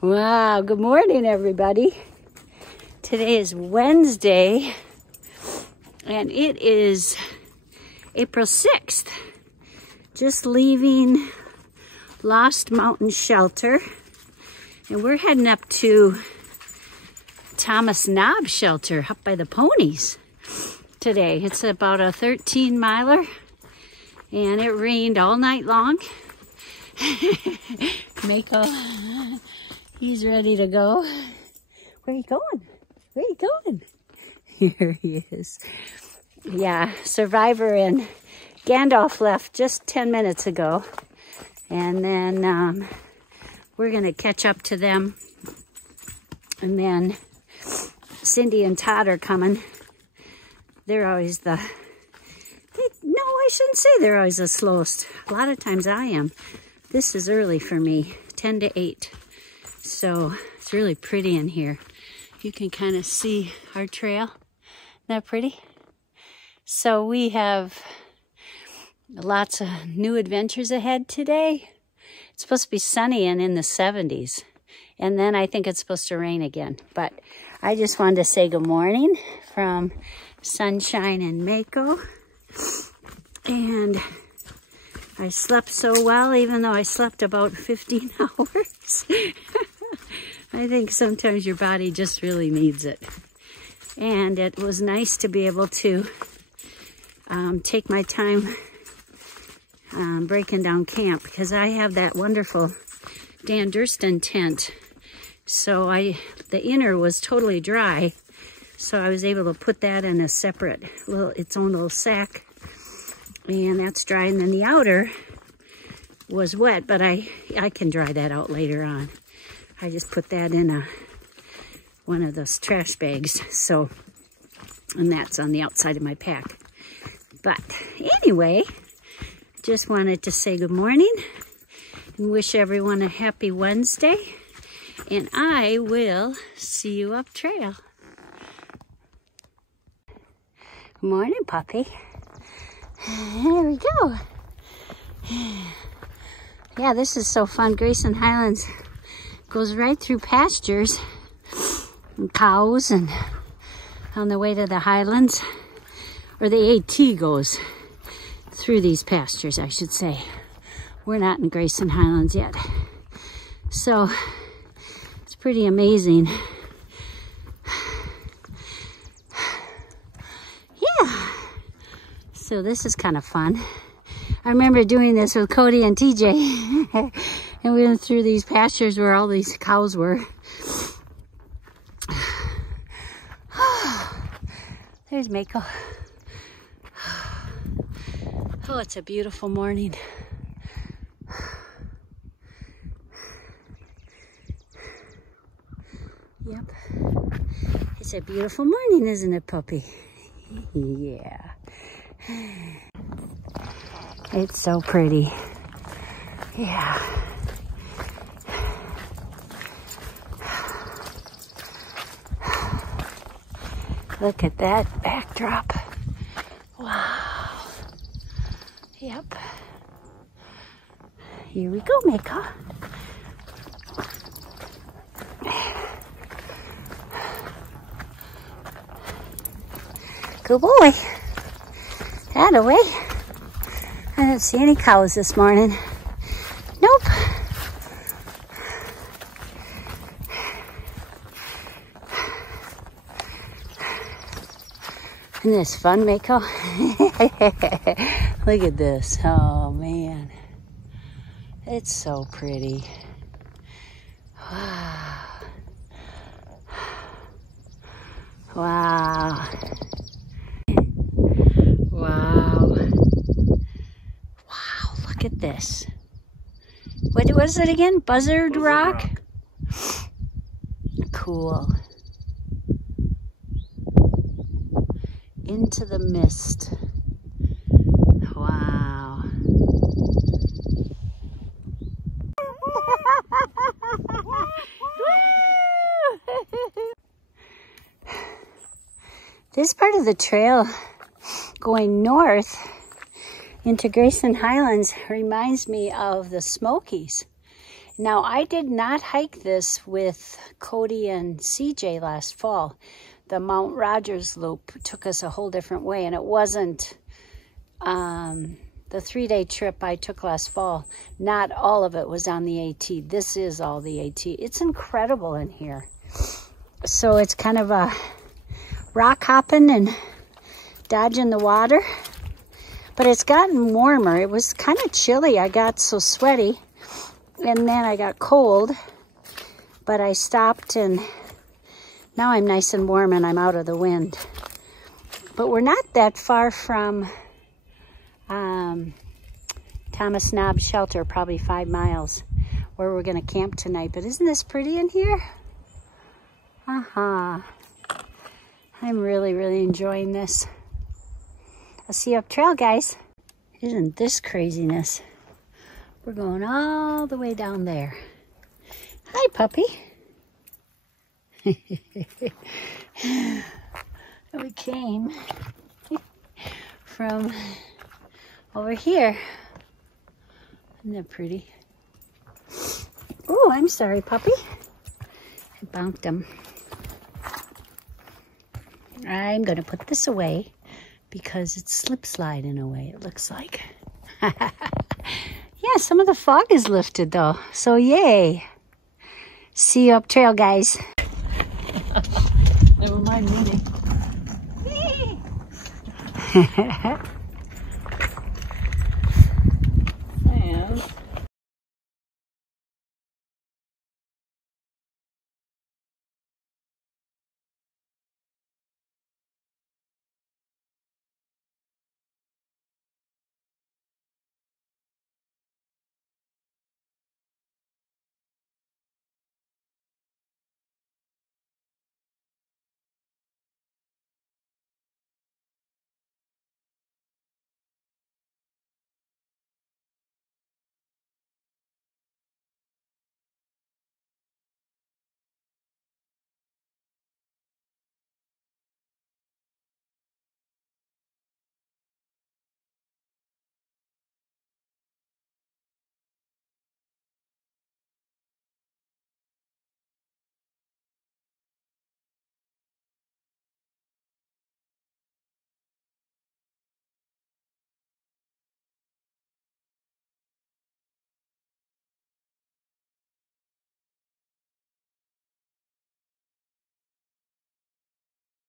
Wow, good morning, everybody. Today is Wednesday, and it is April 6th. Just leaving Lost Mountain Shelter, and we're heading up to Thomas Knob Shelter up by the ponies today. It's about a 13-miler, and it rained all night long. Mako, he's ready to go. Where are you going? Where are you going? Here he is. Yeah, Survivor and Gandalf left just 10 minutes ago. And then we're going to catch up to them. And then Cindy and Todd are coming. They're always no, I shouldn't say they're always the slowest. A lot of times I am. This is early for me, 10 to 8. So it's really pretty in here. You can kind of see our trail. Isn't that pretty? So we have lots of new adventures ahead today. It's supposed to be sunny and in the 70s. And then I think it's supposed to rain again. But I just wanted to say good morning from Sunshine and Mako. And I slept so well, even though I slept about 15 hours. I think sometimes your body just really needs it. And it was nice to be able to take my time breaking down camp, because I have that wonderful Dan Durston tent. So the inner was totally dry. So I was able to put that in a separate its own little sack. And that's dry, and then the outer was wet, but I can dry that out later on. I just put that in one of those trash bags, so, and that's on the outside of my pack. But anyway, just wanted to say good morning and wish everyone a happy Wednesday, and I will see you up trail. Good morning, puppy. There we go. Yeah, this is so fun. Grayson Highlands goes right through pastures and cows, and on the way to the Highlands, or the AT goes through these pastures, I should say. We're not in Grayson Highlands yet. So it's pretty amazing. So this is kind of fun. I remember doing this with Cody and TJ. And we went through these pastures where all these cows were. There's Mako. Oh, it's a beautiful morning. Yep. It's a beautiful morning, isn't it, puppy? Yeah. It's so pretty. Yeah. Look at that backdrop. Wow. Yep. Here we go, Mako. Good boy. Away. I didn't see any cows this morning. Nope. Isn't this fun, Mako? Look at this. Oh, man. It's so pretty. Wow. Wow. Wow. Wow, look at this. What was it again? Buzzard Rock? Cool. Into the mist. Wow. This part of the trail going north into Grayson Highlands reminds me of the Smokies. Now, I did not hike this with Cody and CJ last fall. The Mount Rogers loop took us a whole different way, and it wasn't the 3-day trip I took last fall. Not all of it was on the AT. This is all the AT. It's incredible in here. So it's kind of a rock hopping and dodging the water. But it's gotten warmer. It was kind of chilly. I got so sweaty, and then I got cold. But I stopped, and now I'm nice and warm, and I'm out of the wind. But we're not that far from Thomas Knob Shelter, probably 5 miles, where we're going to camp tonight. But isn't this pretty in here? I'm really, really enjoying this. I'll see you up trail, guys. Isn't this craziness? We're going all the way down there. Hi, puppy. We came from over here. Isn't that pretty? Oh, I'm sorry, puppy. I bumped him. I'm going to put this away because it's slip sliding away, it looks like. Yeah, some of the fog is lifted though, so yay. See you up trail, guys. Never mind me.